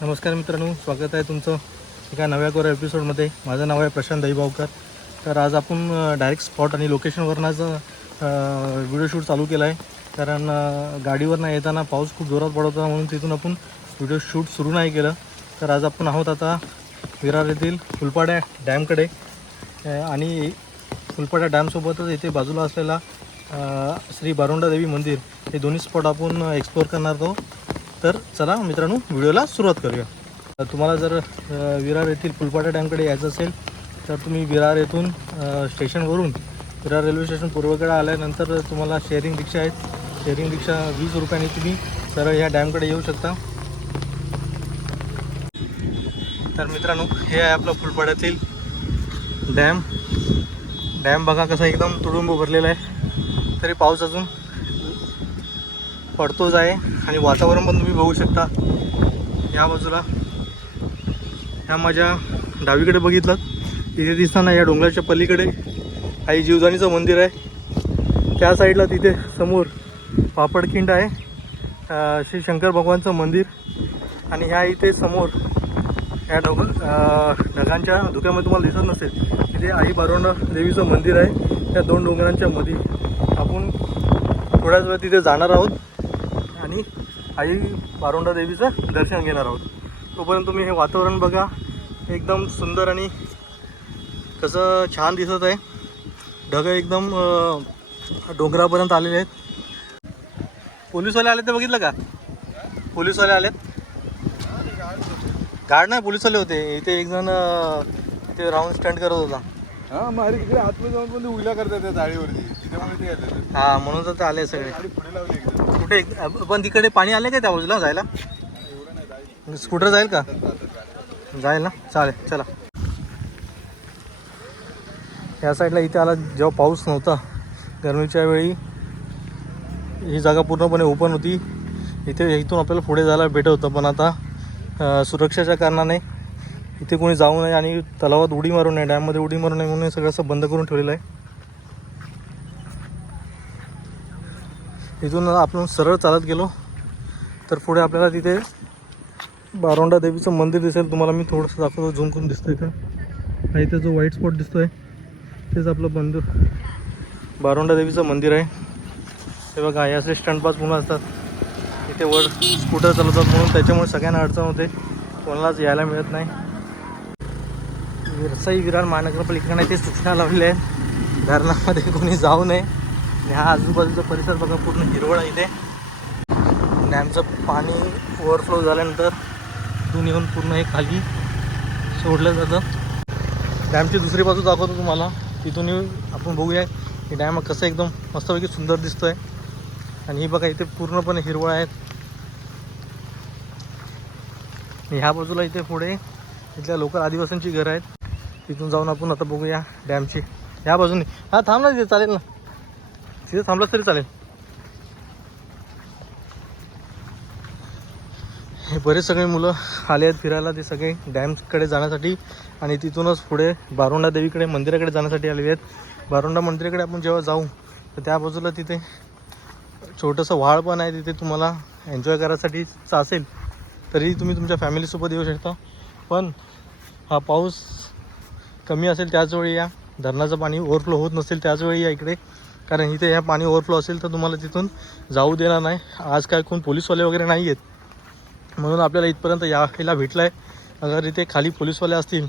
नमस्कार मित्रांनो, स्वागत आहे तुमचं एका नव्या कोऱ्या एपिसोडमध्ये. माझं नाव आहे प्रशांत दहीभावकर. तर आज आपण डायरेक्ट स्पॉट आणि लोकेशनवरनंच व्हिडिओ शूट चालू केला आहे. कारण गाडीवरनं येताना पाऊस खूप जोरात पडत होता, म्हणून तिथून आपण व्हिडिओ शूट सुरू नाही केलं. तर आज आपण आहोत आता विरार येथील फुलपाड्या डॅमकडे आणि फुलपाड्या डॅमसोबतच इथे बाजूला असलेला श्री बारोंडा देवी मंदिर, हे दोन्ही स्पॉट आपण एक्सप्लोअर करणार आहोत. तर चला मित्रांनो, व्हिडिओला सुरुवात करूया. तुम्हाला जर विरार येथील फुलपाटा डॅमकडे यायचं असेल तर तुम्ही विरार येथून स्टेशनवरून विरार रेल्वे स्टेशन पूर्वेकडे आल्यानंतर तुम्हाला शेअरिंग रिक्षा आहेत. शेअरिंग रिक्षा 20 रुपयाने तुम्ही सरळ ह्या डॅमकडे येऊ शकता. तर मित्रांनो, हे आहे आपलं फुलपाड्यातील डॅम बघा कसा एकदम तुडुंब भरलेला आहे. तरी पाऊस अजून पडतोच आहे आणि वातावरण पण तुम्ही बघू शकता. या बाजूला ह्या माझ्या डावीकडे बघितलं तिथे दिसताना या डोंगराच्या पलीकडे आई जीवदानीचं मंदिर आहे. त्या साईडला तिथे समोर पापडखिंड आहे, श्री शंकर भगवानचं मंदिर. आणि ह्या इथे समोर ह्या ढगांच्या धुक्यामध्ये तुम्हाला दिसत नसेल, तिथे आई बारोंडा देवीचं मंदिर आहे. त्या दोन डोंगरांच्या मध्ये आपण थोड्याच वेळ तिथे जाणार आहोत आणि आई बारोंडा देवीचं दर्शन घेणार आहोत. तोपर्यंत तुम्ही हे वातावरण बघा, एकदम सुंदर आणि कसं छान दिसत आहे. ढग एकदम डोंगरापर्यंत आलेले आहेत. पोलीसवाले आले ते बघितलं का? पोलीसवाले आलेत. गार्ड नाही, पोलीसवाले होते. इथे एक जण इथे राऊंड स्टंट करत होता. हां, मारी तिकडे आतमध्ये जाऊन पण उघड्या करतात त्या जाळीवरती. तिथे ते येतात. हां, म्हणून तर ते आले सगळे. पुढे लावली एकदम. कुठे पण तिकडे पाणी आले का त्या बाजूला जायला? एवढं नाही जाईल. स्कूटर जाईल का? जाईल ना, चालेल चला. या साईडला इथे आला जेव्हा पाऊस नव्हता गरमीच्या वेळी, ही जागा पूर्णपणे ओपन होती. इथून आपल्याला पुढे जायला भेटत होतं, पण आता सुरक्षेच्या कारणाने इथे कोणी जाऊ नये आणि तलावात उडी मारू नये, डॅममध्ये उडी मारू नये म्हणून सगळं असं बंद करून ठेवलेलं आहे. इथून आपण सरळ चालत गेलो तर पुढे आपल्याला तिथे बारोंडा देवीचं मंदिर दिसेल. तुम्हाला मी थोडंसं दाखवतो, झूम करून दिसतोय का? हा इथे जो व्हाईट स्पॉट दिसतोय तेच आपलं मंदिर, बारोंडा देवीचं मंदिर आहे. हे बघा, हे असे स्टंटबाज मुलं असतात, इथे वर स्कूटर चालवतात, म्हणून त्याच्यामुळे सगळ्यांना अडचण होते, कोणालाच यायला मिळत नाही. विरसाई विरार महानगरपालिकेने ते सूचना लावलेल्या आहेत, धरणामध्ये कोणी जाऊ नये. आणि हा आजूबाजूचा परिसर बघा, पूर्ण हिरवळ आहे. इथे डॅमचं पाणी ओव्हरफ्लो झाल्यानंतर इथून येऊन पूर्ण हे खाली सोडलं जातं. डॅमची दुसरी बाजू दाखवतो तुम्हाला. तिथून येऊन आपण बघूया की डॅम कसं एकदम मस्तपैकी सुंदर दिसतोय. आणि ही बघा, इथे पूर्णपणे हिरवळ आहेत. ह्या बाजूला इथे पुढे इथल्या लोकल आदिवासींची घरं आहेत. तिथून जाऊन आपण आता बघूया डॅमची ह्या बाजूने. हा थांब ना, तिथे चालेल ना, तिथे थांबलाच तरी चालेल. हे बरेच सगळे मुलं आले आहेत फिरायला, ते सगळे डॅमकडे जाण्यासाठी आणि तिथूनच पुढे बारोंडा देवीकडे मंदिराकडे जाण्यासाठी आलेले आहेत. बारोंडा मंदिराकडे आपण जेव्हा जाऊ तर त्या बाजूला तिथे छोटंसं व्हाळ पण आहे. तिथे तुम्हाला एन्जॉय करायसाठीच असेल तरी तुम्ही तुमच्या फॅमिलीसोबत येऊ शकता. पण हा पाऊस कमी असेल त्याचवेळी या, धरणाचं पाणी ओव्हरफ्लो होत नसेल त्याचवेळी या इकडे, कारण इथे ह्या पाणी ओव्हरफ्लो असेल तर तुम्हाला तिथून जाऊ देणार नाही. आज काय कोण पोलीसवाले वगैरे नाही आहेत, म्हणून आपल्याला इथपर्यंत यायला भेटलं आहे. अगर इथे खाली पोलीसवाले असतील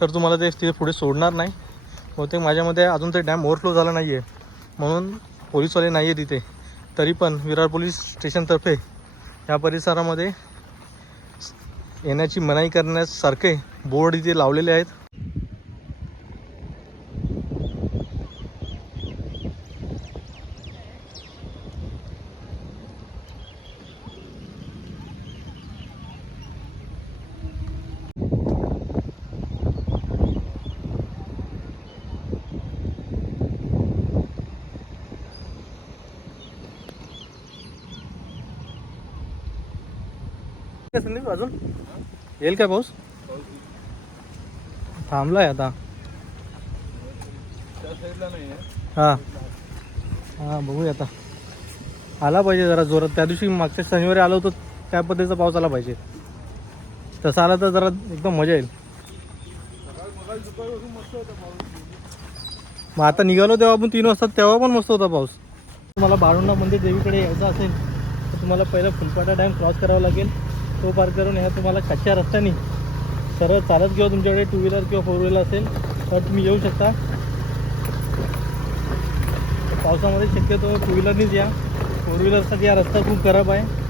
तर तुम्हाला ते तिथे पुढे सोडणार नाही. बहुतेक माझ्यामध्ये अजून ते डॅम ओव्हरफ्लो झाला नाही आहे, म्हणून पोलीसवाले नाही आहेत इथे. तरी पण विरार पोलीस स्टेशनतर्फे या परिसरामध्ये येण्याची मनाई करण्यासारखे बोर्ड इथे लावलेले आहेत. अजून येईल काय पाऊस? थांबलाय आता. हां हां, बघूया आता. आला पाहिजे जरा जोरात. त्या दिवशी मागच्या शनिवारी आलो होतो त्या पद्धतीचा पाऊस आला पाहिजे. तसं आलं तर जरा एकदम मजा येईल. मग आता निघालो तेव्हा आपण 3 वाजता, तेव्हा पण मस्त होता पाऊस. तुम्हाला बाळुंडा मंदिर देवीकडे यायचं असेल तर तुम्हाला पहिलं फुलपाटा डॅम क्रॉस करावा लागेल. तो पार करून ह्या तुम्हाला कच्च्या रस्त्याने सरळ चालत किंवा तुमच्याकडे 2 व्हीलर किंवा 4 व्हीलर असेल तर तुम्ही येऊ शकता. पावसामध्ये शक्यतो 2 व्हीलरनीच या. 4 व्हीलरसाठी हा रस्ता खूप खराब आहे.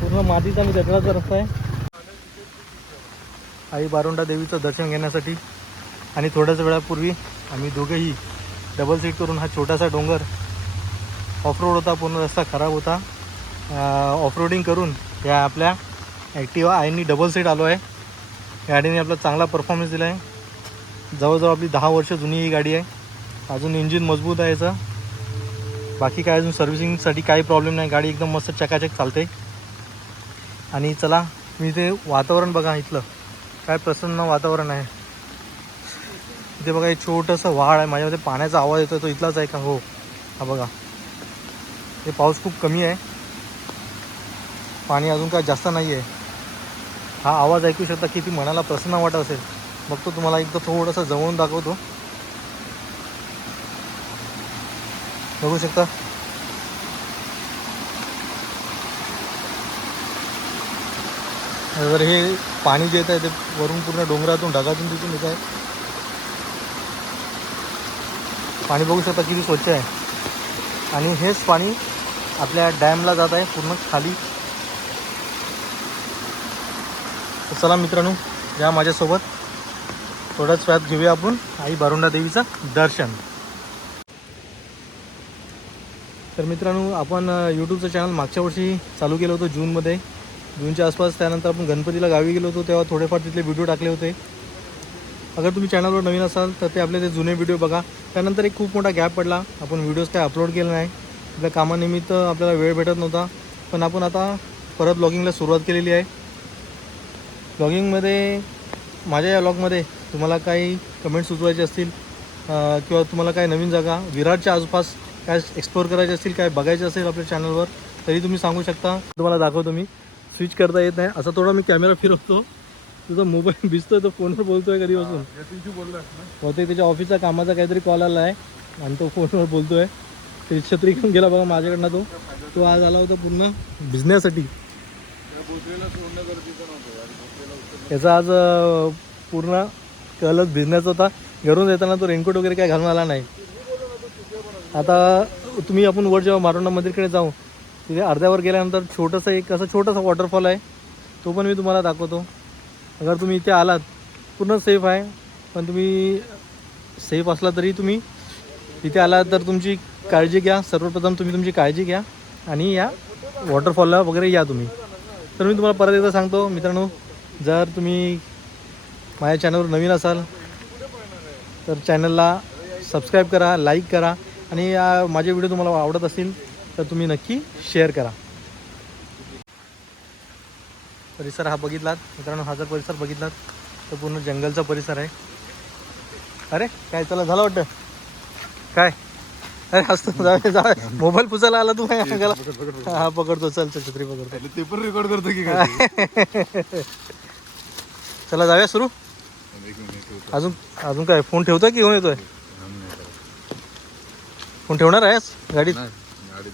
पूर्ण मातीचा आणि दगडाचा रस्ता आहे. आई बारुंडा देवीचं दर्शन घेण्यासाठी आणि थोड्याच वेळापूर्वी आम्ही दोघेही डबल सीट करून हा छोटासा डोंगर ऑफरोड होता, पूर्ण रस्ता खराब होता, ऑफरोडिंग करून या आपल्या ॲक्टिवा आईनी डबल सीट आलो आहे. गाडीने आपला चांगला परफॉर्मन्स दिला आहे. जवळजवळ आपली 10 वर्ष जुनी ही गाडी आहे. अजून इंजिन मजबूत आहे याचं. बाकी काय अजून सर्व्हिसिंगसाठी काही प्रॉब्लेम नाही. गाडी एकदम मस्त चकाचक चालते. आणि चला, मी ते वातावरण बघा इथलं काय प्रसन्न वातावरण आहे. इथे बघा एक छोटंसं वाड आहे. माझ्यामध्ये पाण्याचा आवाज येतो, तो इथलाच आहे का? हो, हा बघा. हे पाऊस खूप कमी आहे, पाणी अजून काय जास्त नाही आहे. हा आवाज ऐकू शकता, किती मनाला प्रसन्न वाटत असेल. बघतो तुम्हाला एकदा थोडंसं जवळून दाखवतो. बघू शकता. जर हे पाणी जे येत आहे ते वरून पूर्ण डोंगरातून ढगातून तिथून येत आहे. पाणी बघू शकता किती स्वच्छ आहे. आणि हेच पाणी आपल्या डॅमला जात आहे पूर्ण खाली. तर चला मित्रांनो, या माझ्यासोबत थोड्याच वेळात घेऊया आपण आई बारुंडा देवीचं दर्शन. तर मित्रांनो, आपण यूट्यूबचं चॅनल मागच्या वर्षी चालू केलं होतं जूनमध्ये, जूनच्या आसपास. त्यानंतर आपण गणपतीला गावी गेलो होतो, तेव्हा थोडेफार तिथले व्हिडिओ टाकले होते. अगर तुम्ही चॅनलवर नवीन असाल तर ते आपले ते जुने व्हिडिओ बघा. त्यानंतर एक खूप मोठा गॅप पडला, आपण व्हिडिओज काय अपलोड केले नाही. आपल्या कामानिमित्त आपल्याला वेळ भेटत नव्हता. पण आपण आता परत ब्लॉगिंगला सुरुवात केलेली आहे. ब्लॉगिंगमध्ये माझ्या या ब्लॉगमध्ये तुम्हाला काही कमेंट सुचवायचे असतील किंवा तुम्हाला काही नवीन जागा विरारच्या आसपास काय एक्सप्लोअर करायचे असतील, काय बघायचे असेल आपल्या चॅनलवर, तरी तुम्ही सांगू शकता. तुम्हाला दाखवतो. मी स्विच करता येत नाही, असा थोडा मी कॅमेरा फिरवतो. तुझा मोबाईल भिजतोय, तो फोनवर बोलतोय कधीपासून. होते त्याच्या ऑफिसचा कामाचा काहीतरी कॉल आला आहे आणि तो फोनवर बोलतोय. ते छत्री घेऊन गेला बघा माझ्याकडनं. तो आज आला होता पूर्ण भिजण्यासाठी. याचा आज पूर्ण कलच भिजण्याचा होता. घरून येताना तो रेनकोट वगैरे काय घालून आला नाही. आता तुम्ही आपण वर जेव्हा बारुंडा मंदिरकडे जाऊ, तिथे अर्ध्यावर गेल्यानंतर छोटंसं एक असं छोटासा वॉटरफॉल आहे, तो पण मी तुम्हाला दाखवतो. अगर तुम्ही इथे आलात, पूर्ण सेफ आहे. पण तुम्ही सेफ असला तरी तुम्ही इथे आलात तर तुमची काळजी घ्या. सर्वप्रथम तुम्ही तुमची काळजी घ्या आणि या वॉटरफॉलला वगैरे या तुम्ही. तर मी तुम्हाला परत एकदा सांगतो मित्रांनो, जर तुम्ही माझ्या चॅनलवर नवीन असाल तर चॅनलला सबस्क्राईब करा, लाईक करा आणि माझे व्हिडिओ तुम्हाला आवडत असतील तर तुम्ही नक्की शेअर करा. परिसर हा बघितलात मित्रांनो, हा जर परिसर बघितलात तर पूर्ण जंगलचा परिसर आहे. अरे काय, चला झालं वाटतं काय? अरे हसतो, जाऊ मोबाईल पुसायला आला तू काय? हा पकडतो, चल चल छत्री पकडतो. ते पण रेकॉर्ड करतो की काय? चला जाऊया सुरू. अजून अजून काय, फोन ठेवतोय की घेऊन येतोय? फोन ठेवणार आहेस गाडीत?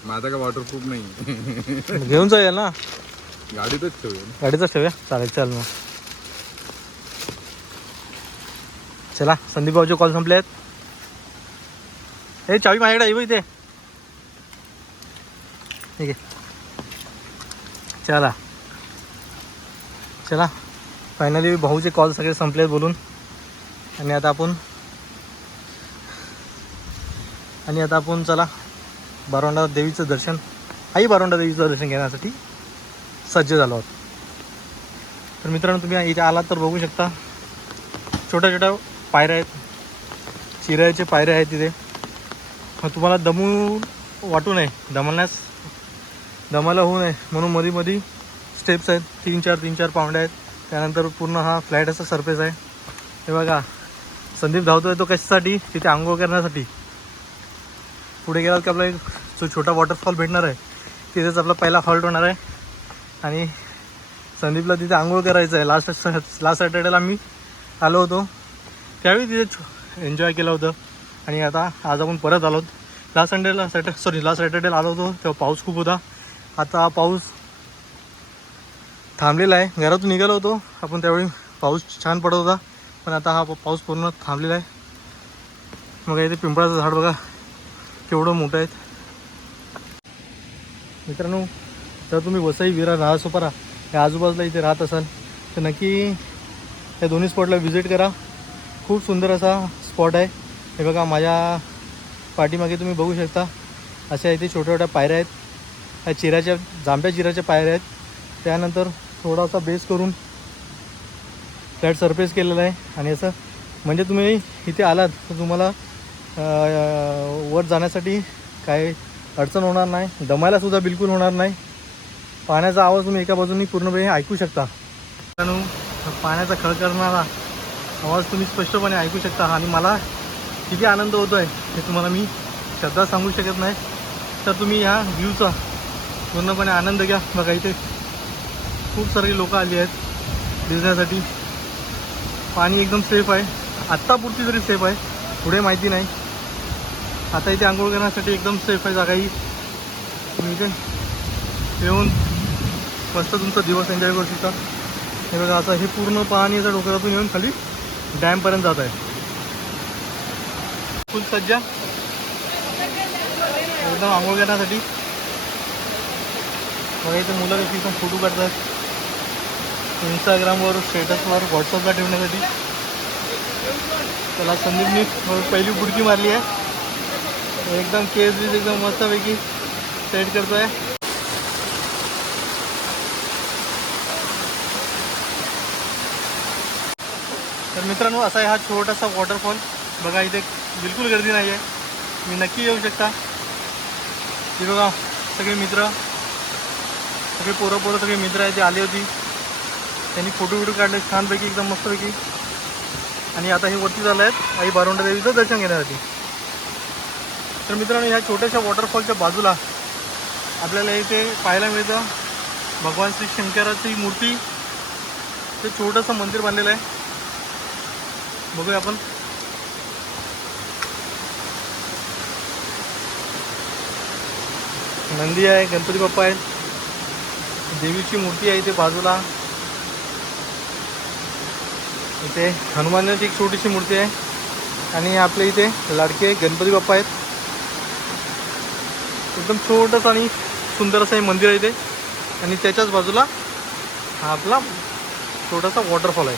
माझा का वॉटरप्रूफ नाही. घेऊन जाऊया ना, गाडीतच ठेवूया. गाडीतच ठेवूया. चालेल, चल मग. चला, संदीप भाऊचे कॉल संपले आहेत. हे चावी माझ्याकडे आहे इथे. ठीक आहे, चला चला. फायनली भाऊचे कॉल सगळे संपले आहेत बोलून. आणि आता आपण चला बारुंडा देवीचं दर्शन, आई बारुंडा देवीचं दर्शन घेण्यासाठी सज्ज झालो आहोत. तर मित्रांनो, तुम्ही इथे आलात तर बघू शकता छोट्या छोट्या पायऱ्या आहेत, चिऱ्याचे पायऱ्या आहेत तिथे. तुम्हाला दमू वाटू नये, दमाला होऊ नये म्हणून मध्ये स्टेप्स आहेत. 3-4 पावंड्या आहेत. त्यानंतर पूर्ण हा फ्लॅट असा सरफेस आहे. हे बघा, संदीप धावतो आहे तो कशासाठी? तिथे आंघोळ करण्यासाठी. पुढे गेलात की आपला एक जो छोटा वॉटरफॉल भेटणार आहे, तिथेच आपला पहिला हॉल्ट होणार आहे. आणि संदीपला तिथे आंघोळ करायचं आहे. लास्ट सॅटर्डेला मी आलो होतो, त्यावेळी तिथे एन्जॉय केलं होतं. आणि आता आज आपण परत आलो. लास्ट सॅटर्डेला आलो होतो तेव्हा पाऊस खूप होता. आता पाऊस थांबलेला आहे. घरातून निघालो होतो आपण त्यावेळी पाऊस छान पडत होता, पण आता हा पाऊस पूर्ण थांबलेला आहे. मग इथे पिंपळाचं झाड बघा केवढं मोठं आहे. मित्रांनो, जर तुम्ही वसई, विरार, नालासोपारा या आजूबाजूला इथे राहत असाल तर नक्की या दोन्ही स्पॉटला व्हिजिट करा. खूप सुंदर असा स्पॉट आहे. हे बघा माझ्या पाठीमागे तुम्ही बघू शकता, अशा इथे छोट्या छोट्या पायऱ्या आहेत. ह्या जांभ्या चिराच्या पायऱ्या आहेत. त्यानंतर थोडासा बेस करून फ्लॅट सरफेस केलेला आहे. आणि असं म्हणजे तुम्ही इथे आलात तर तुम्हाला वर जाण्यासाठी काय अडचण होणार नाही, दमायलासुद्धा बिलकुल होणार नाही. पाण्याचा आवाज तुम्ही एका बाजूनी पूर्णपणे ऐकू शकता. कारण पाण्याचा खळखळणारा आवाज तुम्ही स्पष्टपणे ऐकू शकता. आणि मला किती आनंद होतो आहे हे तुम्हाला मी शब्दात सांगू शकत नाही. तर तुम्ही ह्या व्ह्यूचा पूर्णपणे आनंद घ्या. बघा इथे खूप सारी लोकं आली आहेत भिजण्यासाठी. पाणी एकदम सेफ आहे, आत्तापुरती तरी सेफ आहे, पुढे माहिती नाही. आता इथे आंघोळ करण्यासाठी एकदम सेफ आहे जागा ही. तुम्ही इथे येऊन मस्त तुमचा दिवस एन्जॉय करू शकता. हे बघा आता हे पूर्ण पाणी याचा डोक्यातून येऊन खाली डॅमपर्यंत जात आहे. फुल सज्जा एकदम आंघोळ करण्यासाठी. बघा इथे मुलं कशी पण फोटो काढतात इंस्टाग्रामवर, स्टेटसवर, व्हॉट्सअपला ठेवण्यासाठी. त्याला संदीपनी पहिली बुडकी मारली आहे. एकदम केस बीस एकदम मस्तपैकी सेट करतो आहे. तर मित्रांनो, असा आहे हा छोटासा वॉटरफॉल. बघा इथे बिलकुल गर्दी नाही आहे, मी नक्की येऊ शकता. हे बघा सगळे मित्र, सगळे पोरं सगळे मित्र आहेत ते आले होती. त्यांनी फोटो काढले छानपैकी एकदम मस्तपैकी. आणि आता हे वरती झालं आहेत आई बारोंडा देवीचं दर्शन घेण्यासाठी. तर मित्रांनो, ह्या छोट्याशा वॉटरफॉलच्या बाजूला आपल्याला इथे पाहायला मिळतं भगवान श्री शंकराची मूर्ती. ते छोटंसं मंदिर बांधलेलं आहे. बघूया आपण. नंदी आहे, गणपती बाप्पा आहेत, देवीची मूर्ती आहे इथे बाजूला. इथे हनुमानाची एक छोटीशी मूर्ती आहे. आणि आपल्या इथे लाडके गणपती बाप्पा आहेत. एकदम छोटंसं आणि सुंदर असं हे मंदिर आहे इथे. आणि त्याच्याच बाजूला हा आपला छोटासा वॉटरफॉल आहे.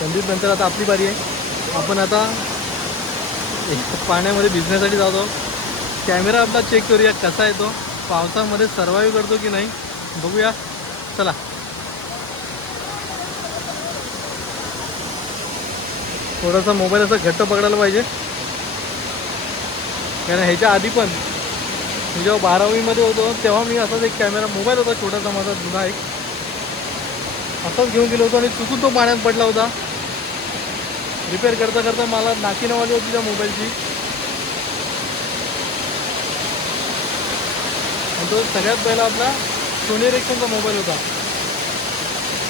संदीप नंतर आता आपली बारी आहे. आपण आता पाण्यामध्ये भिजण्यासाठी जातो. कॅमेरा आपला चेक करूया कसा आहे तो, पावसामध्ये सर्वाईव्ह करतो की नाही बघूया. चला. थोडासा मोबाईल असा घट्ट पकडायला पाहिजे, कारण ह्याच्या आधी पण मी जेव्हा 12वीमध्ये होतो तेव्हा मी असाच एक कॅमेरा मोबाईल होता छोटासा माझा जुना एक, असाच घेऊन गेलो होतो आणि चुकून तो पाण्यात पडला होता. रिपेअर करता करता मला नाकी नवाली होती त्या मोबाईलची. आणि तो सगळ्यात पहिला आपला सोनी एरिक्सनचा मोबाईल होता.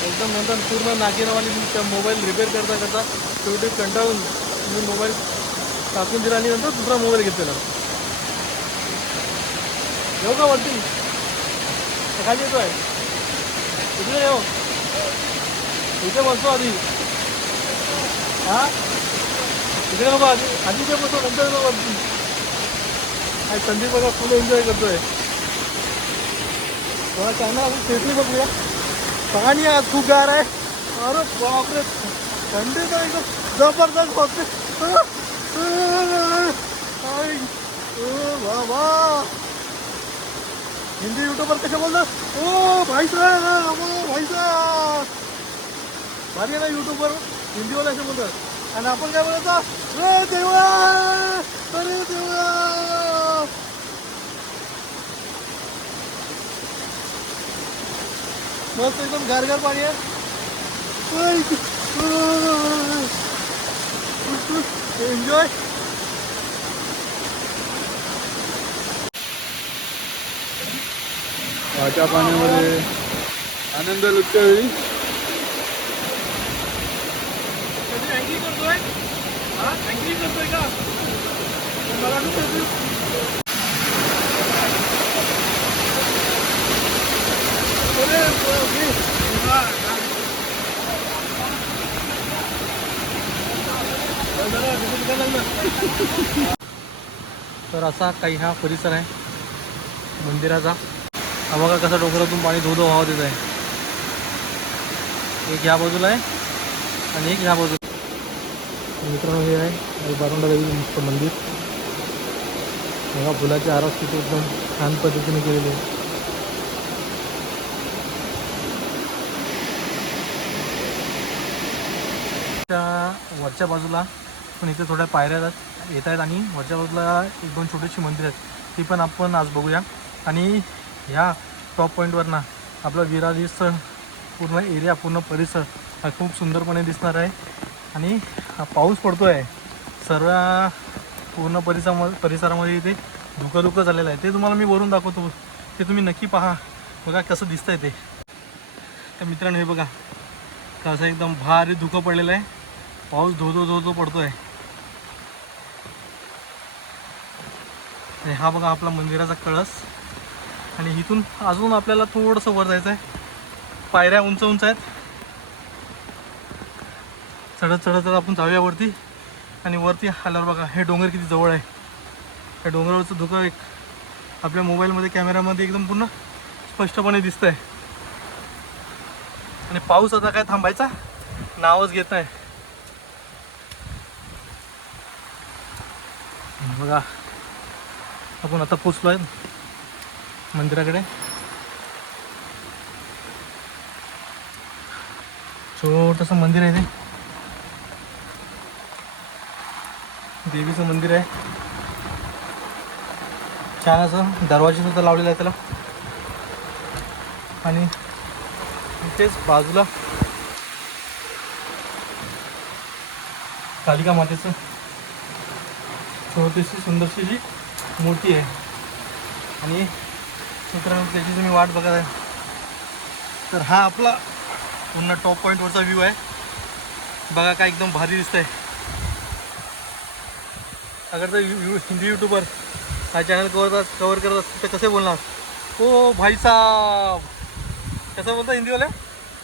एकदम नंतर पूर्ण नाकी नवाली त्या मोबाईल रिपेअर करता करता शेवटी कंटाळून मी मोबाईल टाकून दिला आणि नंतर दुसरा मोबाईल घेतलेला. येऊ का वरती? खाली येतो आहे इकडे येऊ, इथे बसतो आधी. हां इकडे नको, आधी इथे बसतो नंतर येतो वरती. आणि संदीप बघा फुल एन्जॉय करतोय. थोडा कॅमेरा आपण सेफली बघूया. पाणी आज खूप गार आहे. अरे बापरे, थंडी तर एकदम जबरदस्त होते. बाबा हिंदी यूट्यूबर कसे बोलतात? ओ भाई साहब, ओ भाई साहब. भारी आहे ना यूट्यूबर हिंदीवाले असे बोलतात. आणि आपण काय बोलायचं? रे देवा, अरे देवा. मस्त एकदम गारगार पाणी आहे. एन्जॉय. वाहत्या पाण्यामध्ये आनंद लुटच्यावेळी तर असा काही हा परिसर आहे मंदिराचा. हा बघा कसा डोंगरातून पाणी धो वाहत येत आहे. एक ह्या बाजूला आहे आणि एक ह्या बाजूला. मित्रांनो हे आहे आई बारोंडा देवी मस्त मंदिर. बघा फुलाचे आरास तिथे एकदम छान पद्धतीने केलेले आहे. वरच्या बाजूला पण इथे थोड्या पायऱ्या येत आहेत आणि वरच्या बाजूला एक दोन छोटीशी मंदिर आहेत, ती पण आपण आज बघूया. आणि ह्या टॉप पॉईंटवर ना आपला विरारी पूर्ण एरिया पूर्ण परिसर हा खूप सुंदरपणे दिसणार आहे. आणि हा पाऊस पडतो आहे सर्व पूर्ण परिसरामध्ये इथे धुकं झालेलं आहे. ते तुम्हाला मी वरून दाखवतो, ते तुम्ही नक्की पहा. बघा कसं दिसतंय ते. तर मित्रांनो हे बघा कसं एकदम भारी धुकं पडलेलं आहे. पाऊस धो पडतो आहे. आणि हा बघा आपला मंदिराचा कळस. आणि इथून अजून आपल्याला थोडंसं वर जायचं आहे. पायऱ्या उंच आहेत. चढत आपण जाऊया वरती. आणि वरती आल्यावर बघा हे डोंगर किती जवळ आहे. या डोंगरावरचं धुकं एक आपल्या मोबाईलमध्ये कॅमेरामध्ये एकदम पूर्ण स्पष्टपणे दिसतं आहे. आणि पाऊस आता काय थांबायचा नावच घेत नाही. बघा आपण आता पोचलो आहे मंदिराकडे. छोटंसं मंदिर आहे ते, देवीचं मंदिर आहे. छान असं दरवाजा सुद्धा लावलेला आहे त्याला. आणि इथेच बाजूला कालिका मातेचं छोटीशी सुंदरशी जी मूर्ती आहे. आणि मित्रांनो त्याची तुम्ही वाट बघत आहे. तर हा आपला पुन्हा टॉप पॉईंटवरचा व्ह्यू आहे. बघा काय एकदम भारी दिसतंय. अगर तर हिंदी यूट्यूबर हा चॅनल कवर करत असतील तर कसे बोलणार, ओ भाई साहब कसं बोलता हिंदीवाले,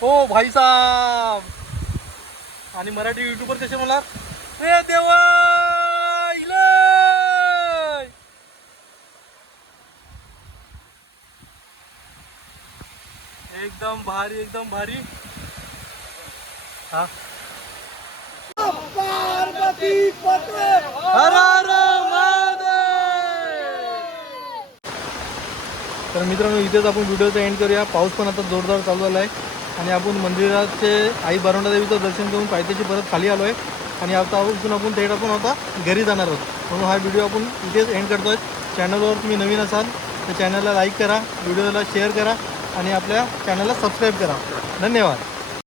ओ भाई साहब. आणि मराठी यूट्यूबर कसे बोलणार, रे देवा इले. एकदम भारी. हा पार्वती पते हर हर महादेव. तर मित्रांनो इथेच आपण व्हिडिओचा एंड करूया. पाऊस पण आता जोरदार चालू झाला आहे. आणि आपण मंदिराचे आई बारोंडा देवीचं दर्शन करून पायथ्याशी परत खाली आलो आहे. आणि आता इथून आपण थेट आपण आता घरी जाणार आहोत. म्हणून हा व्हिडिओ आपण इथेच एंड करतो आहे. चॅनलवर तुम्ही नवीन असाल तर चॅनलला लाईक करा, व्हिडिओला शेअर करा आणि आपल्या चॅनलला सबस्क्राईब करा. धन्यवाद.